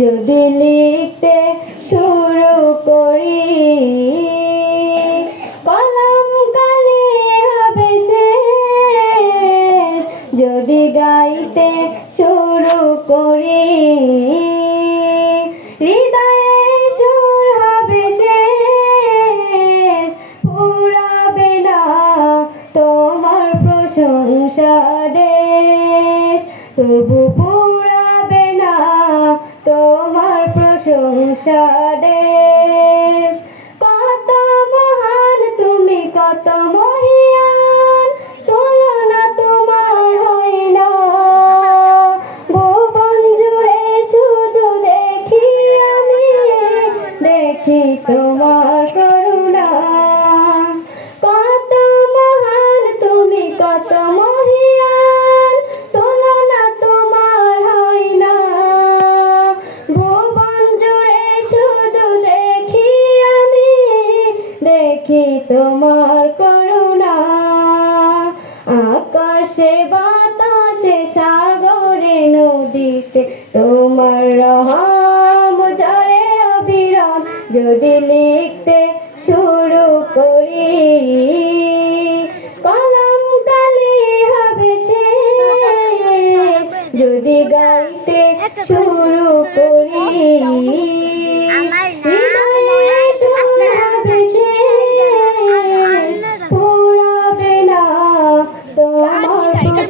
যদি লিখতে শুরু করি, কলম কালে হবে শেষ। যদি গাইতে শুরু করি, হৃদয়ে সুর হবে না তোমার প্রশংসা দেশ, তবু সংসারের কত মহান তুমি, কত মহিয়ান, তুলনা তোমার হয় না। ভুবন জুড়ে শুধু দেখি আমি, দেখি তোমার দেখি তোমার করুণা আকাশে বাতাসে সাগরে নদীতে তোমার রহম ঝরে অবিরাম যদি লিখতে শুরু করি কলম তালে হবে সে। যদি গাইতে শুরু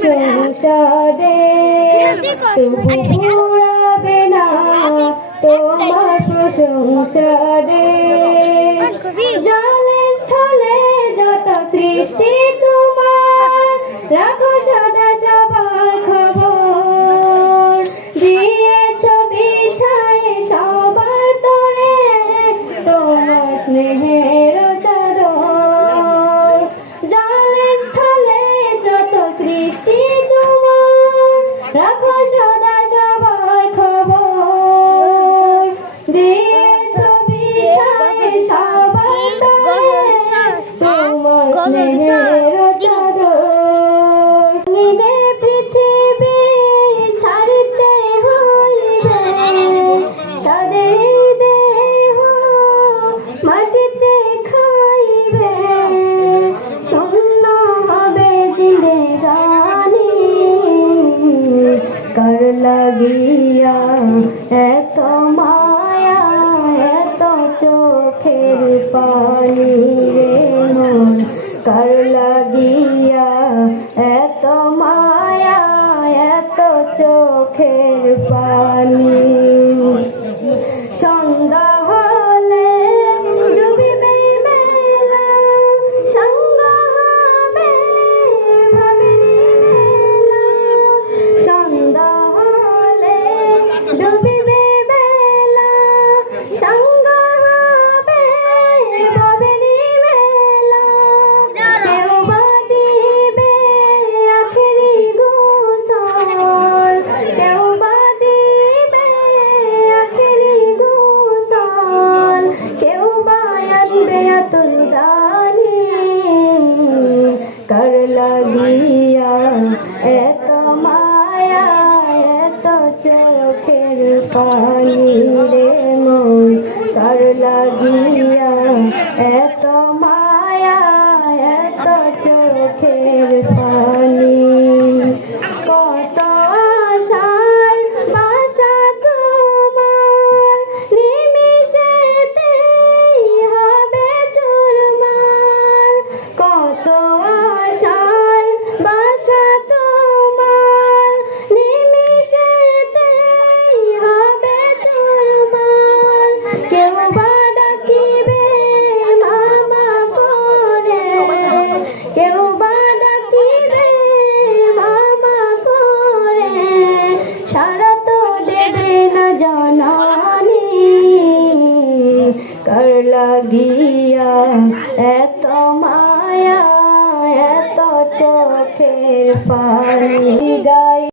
সংসারে তুমি উড়াবে না তোমার দিয়া এত মায়া এত চোখের পানি রে মন কারলা দিয়া এত মায়া এত চোখের পানি রে মন তার লাগিয়া এত মায়া লাগিয়া এত মায়া এত চোখের পানি। গাই